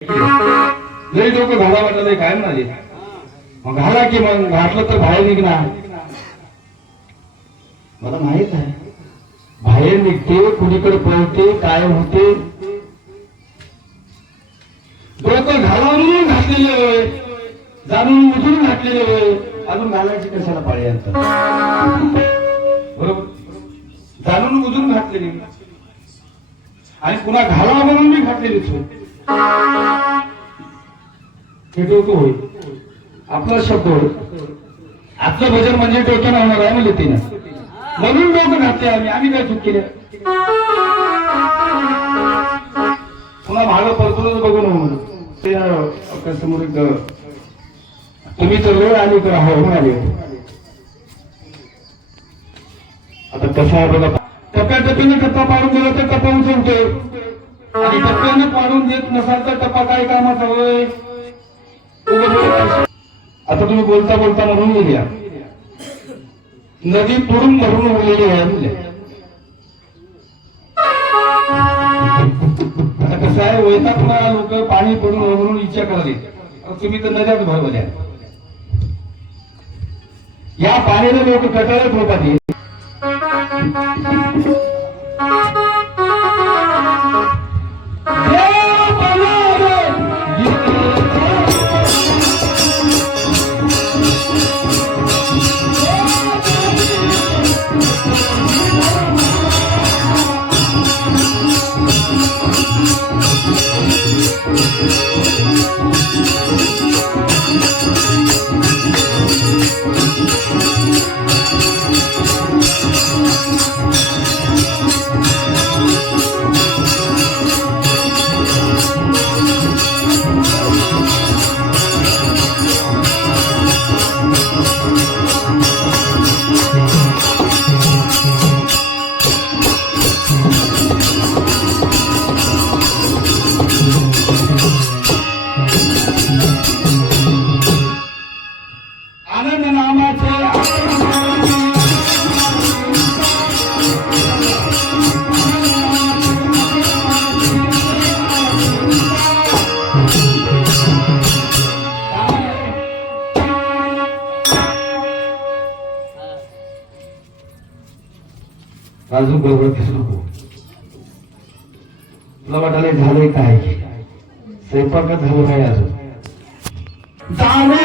लई डोकं घाला वाटलं काय म्हणाले? मग घाला की मग घातलं तर बाहेर निघणार. मला माहीत आहे. बाहेर निघते कुणीकडे पळते काय होते? डोकं घाला घातलेले होय जाणून बुजून घातलेले होय अजून घालायची कशाला पाळी यांचं बरोबर? जाणून बुजून घातलेली. आणि पुन्हा घाला म्हणून मी घातलेलीच होय होईल आपला शब्द आपलं भजन म्हणजे डोक्यानं होणार आहे म्हणजे तिनं. म्हणून डोकं घातले आम्ही. आम्ही काय चूक केली? पुन्हा मागं परतूनच बघून हो म्हणून. ते आपल्यासमोर एक तुम्ही तर वेळ आली तर हो आले. आता कसा आहे बघा. टप्प्या टप्प्याने टप्पा पाडून गेला तर टप्पा उचलतोय. टप्प्याने पाडून देत नसाल तर टप्पा काय कामाचा होय? आता तुम्ही बोलता बोलता म्हणून गेल्या. नदी तुडून भरून उरलेली आहे म्हणजे आता कसं आहे वैताग तुम्हाला लोक पाणी पडून म्हणून इच्छा करावी. तुम्ही तर नद्यात भरवल्या या पाण्याने लोक कटाळत होतात राजू बरोबर दिसू नको. तुला वाटायला झालंय काय? स्वयंपाकच झालं काय अजून. जाने